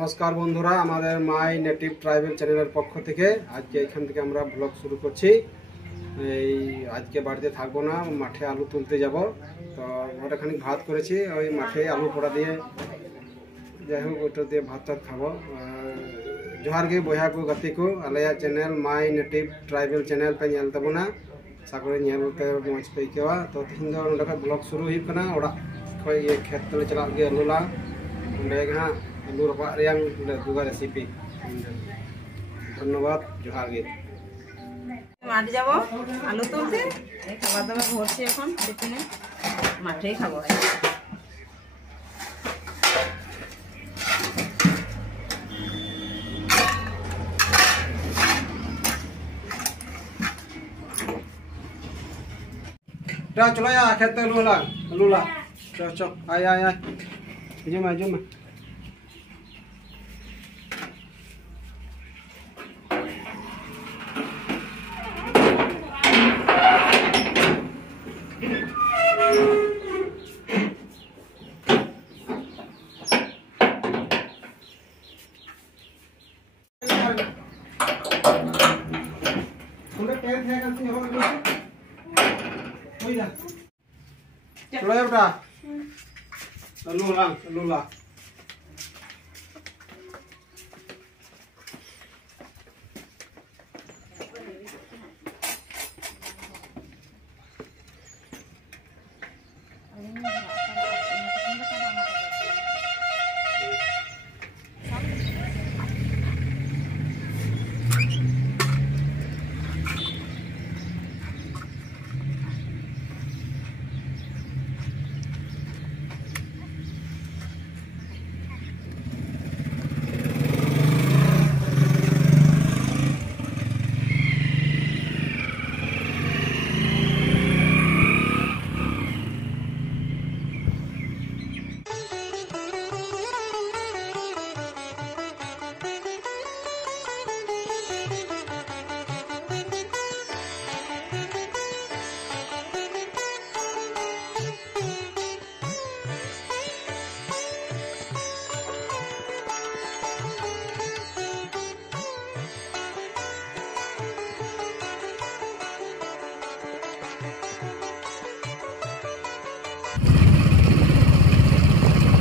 নমস্কার বন্ধুরা, আমাদের মাই নেটিভ ট্রাইবেল চ্যানেলের পক্ষ থেকে আজকে এখান থেকে আমরা ব্লগ শুরু করছি। এই আজকে বাড়িতে থাকবো না, মাঠে আলু তুলতে যাব। তো ওটাখানি ভাত করেছি, ওই মাঠে আলু পোড়া দিয়ে যাই হোক ওটা দিয়ে ভাত টাত খাবো। जोहार गे बया को गति को आले channel my native tribal channel पे नेल तबना साकरे नेलते मज पे केवा। तो तीन दो नोडा का ब्लॉग शुरू हुई कना ओड़ा खय ये खेत तले चला गे आलूला ओंडे गा आलू रपा रेयां दुगा रेसिपी। धन्यवाद, जोहार गे। মাঠ যাব আলু তুলতে, এই খাবার দাবার ভরছি এখন টিফিনে, মাঠেই খাবো। चलो यार खेत लूला लूला चल चल आय आय आय जो मैं चलो ya बेटा लूला लूला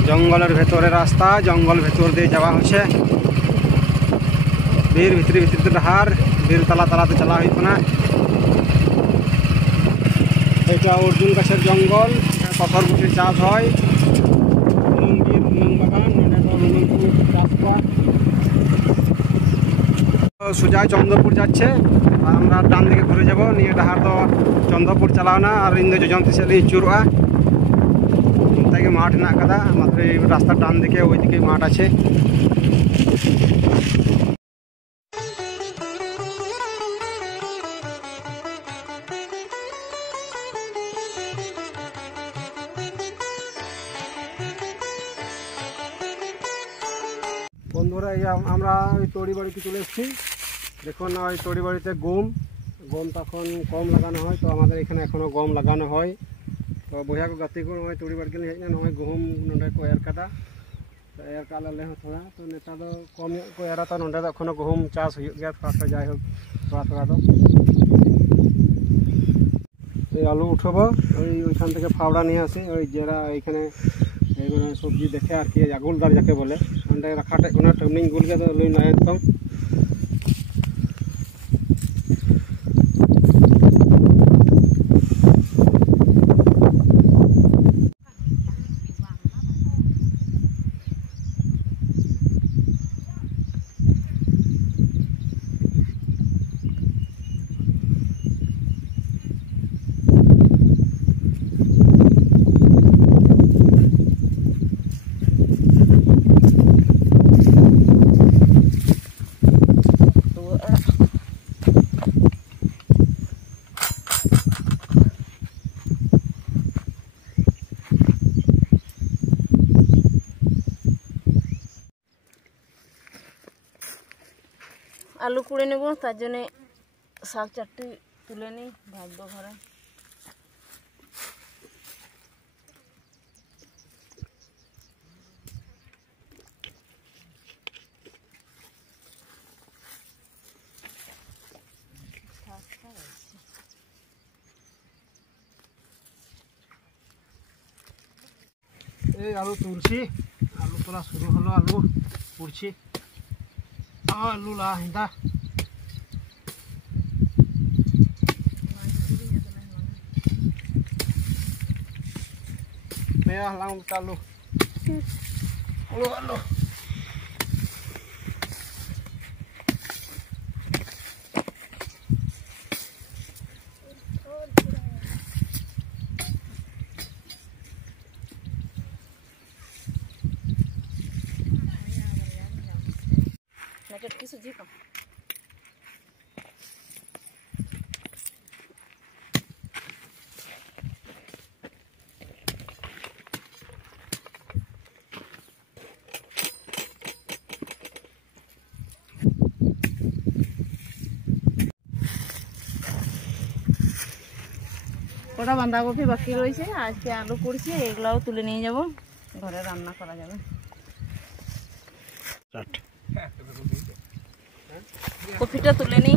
जंगलर भेतरे रास्ता जंगल भेतर दिए जावा होछे बीर भितरी भितरी डाहार बीर तला तलाते चला हुई कना। এটা अर्जुन गाछेर जंगल पथर बुटिर चाष হয় নুঙ্গির নুং বাগান নুঙ্গির চাষ করা। সোজা চন্দ্রপুর যাচ্ছে আর আমরা ডান দিকে ঘুরে যাব নিয়ে ডাহার তো চন্দ্রপুর চালাও না আর ইন্দো যোজন্তি সেলি চুরুয়া থেকে মাঠ না কাদা আমাদের এই রাস্তার ডান দিকে ওই দিকে মাঠ আছে। বন্ধুরা এই আমরা ওই তড়ি বাড়িতে চলে এসেছি। দেখুন ওই তড়ি বাড়িতে গম তখন কম লাগানো হয়, তো আমাদের এখানে এখনো গম লাগানো হয়। तो बया को गति को तुड़ी बाड़ के हेजना नॉय गहुम नोडे को एर कादा तो एर काले हो थोड़ा तो नेता दो कम को एरा तो नोडे दो एखोनो गहुम चाष हुई गया थोड़ा जाय हो थोड़ा दो এই আলু উঠাবো ওই ওইখান থেকে ফাওড়া নিয়ে আসি ওই যারা এইখানে এইগুলো সবজি দেখে আর কি আগুলদার যাকে বলে ওখানটা রাখাটা কোনো টার্নিং গুলকে তো লই না একদম। আলু কুড়ে নেব, তার জন্য শাক চারটি তুলে নিই, ভাজবো ঘরে। এই আলু তুলছি, আলু তোলা শুরু হলো, আলু পুড়ছি, আলু লাহিন্দা মেয়া লাং আলু আলু আলু चटकी सूजी का ওটা বাঁধাকপি বাকি রয়েছে, আজকে আলু করছি, এগুলাও তুলে নিয়ে যাব, ঘরে রান্না করা যাবে। কপিটা তুলে নিই,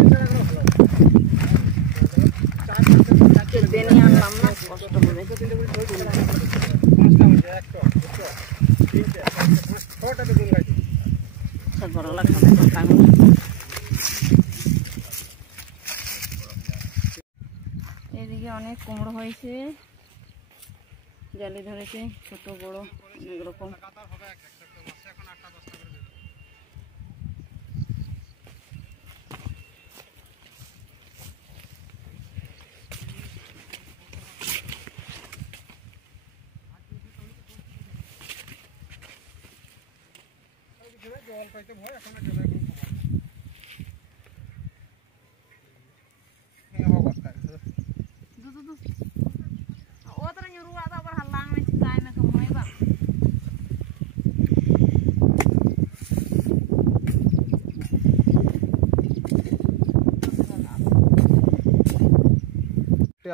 কেটে নিয়ে আনলাম না, কষ্ট হবে। বড়লা খাবে পাতাগুলো। এদিকে অনেক কুমড়ো হয়েছে, জালি ধরেছে, ছোট বড় অনেক রকম।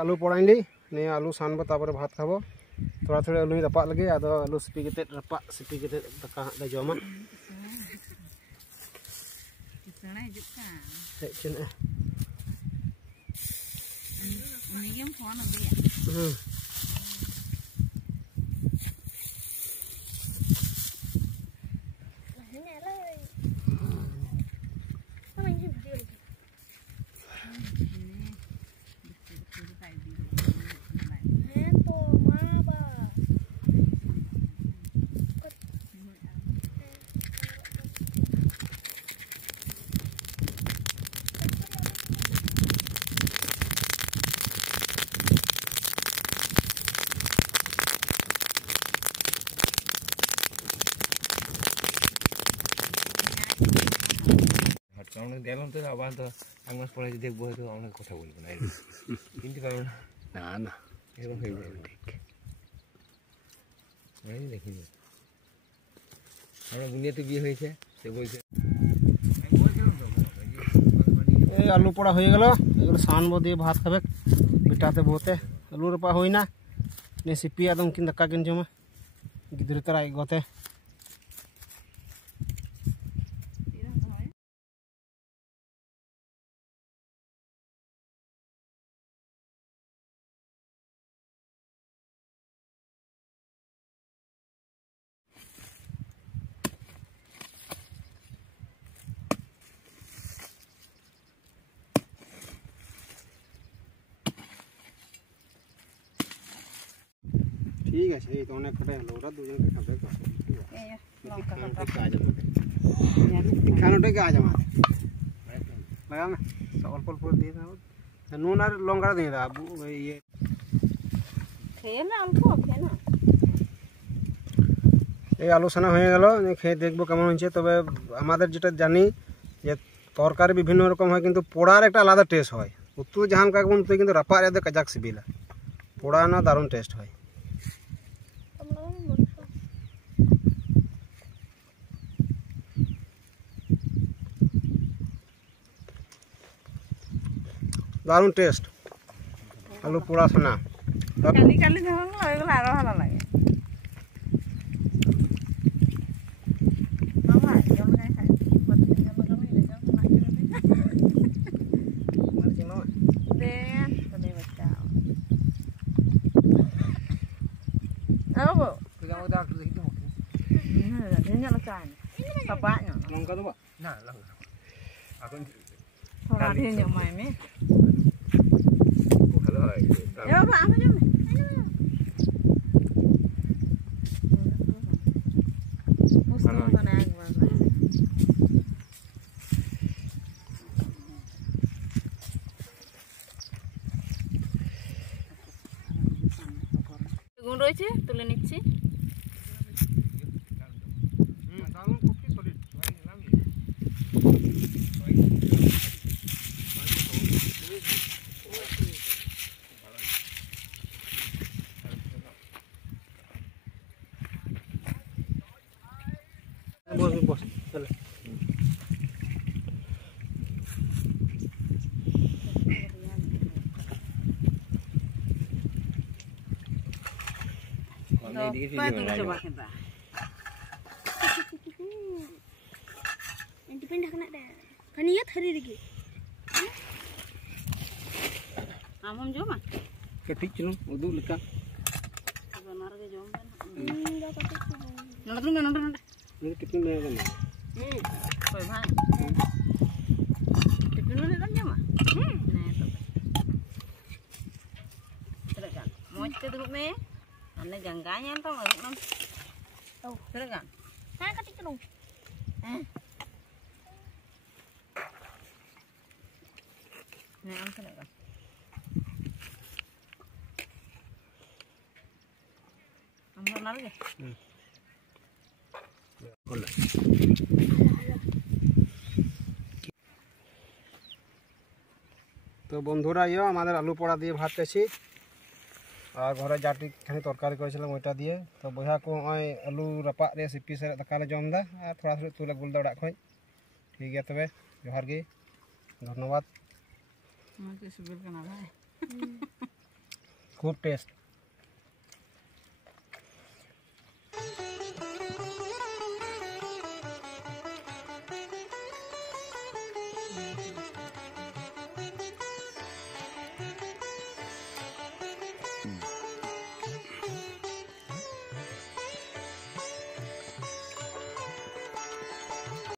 आलू पड़ाइली नहीं आलू सानबो तापर भात खाबो थोड़ा थोड़ा आलू रपा लगे आदो आलू सिपी के रपा सिपी के दाका ले जमा দেখলাম তো আবার তো এক মাস পরে দেখবো হয়তো অনেক কথা বলবো না, কিনতে পারবো না। না না এরকম হয়ে যাবে, ঠিক দেখি আমরা বুনিয়াতে বিয়ে হয়েছে, সে বলছে এই আলু পোড়া হয়ে গেল, এগুলো সানবো দিয়ে ভাত খাবে বিটাতে বলতে আলু রপা হই না নে সিপি আদম কিন দাকা কিন জমা গিদ্রে তারা গতে ঠিক আছে। এই তো অনেক কটাই হলো, ওরা দুজনকে খাবে খানোটাকে আজ আমার লাগাম অল্প অল্প দিয়ে দাও, নুন আর লঙ্কা দিয়ে দাও ইয়ে খেয়ে না অল্প খেয়ে না। এই আলোচনা হয়ে গেল, খেয়ে দেখবো কেমন হয়েছে। তবে আমাদের যেটা জানি যে তরকারি বিভিন্ন রকম হয়, কিন্তু পোড়ার একটা আলাদা টেস্ট হয়। উত্তর জাহান কাকুন তুই কিন্তু রাপার এদের কাজাক সিবিলা পোড়া না দারুণ টেস্ট হয়। দারুণ টেস্ট আলু পোড়া সোনা কালি কালি যখন ওইগুলো আরো ভালো লাগে। Ini lo cai. Bapaknya. লঙ্কা দেবো? না লাগবে না। এখন Orang ini yang main ni. ভালো হয় Ya, Pak, apa jom? Mesti kau naik mana? গুণ রয়েছে তুলে নিচ্ছি। দারুণ খুব সলিড। বস বস চলে। Coba kita. Yang dipindah kena dah. Kan iya hari lagi. Amam jom ah. Ketik celung uduk leka. Benar ke jom kan? Enggak pakai tu. Nanda. Ini tipin mana kan? Koi bhai. Tipin mana kan jom ah? Nah tu. Terus kan. Mau kita duduk me. Anda jangganya entah nggak nam. Tahu. Terus kan. Saya ketik tu. Nah, am terus kan. Am benar ke? Boleh. তো বন্ধুরা আমাদের আলু পোড়া দিয়ে ভাত খাইছি আর ঘরে যাটিখানি তরকারি করেছিলাম ওইটা দিয়ে তো বইহা কো নয় আলু রাপাক রে সিপি সে দাকালে জমদা আর থোড়া থোড়ি তুলে গুলদা ওড়াগ খয় ঠিক গিয়া তবে জোহার গি ধন্যবাদ Macam sebelah kan apa? খুব টেস্ট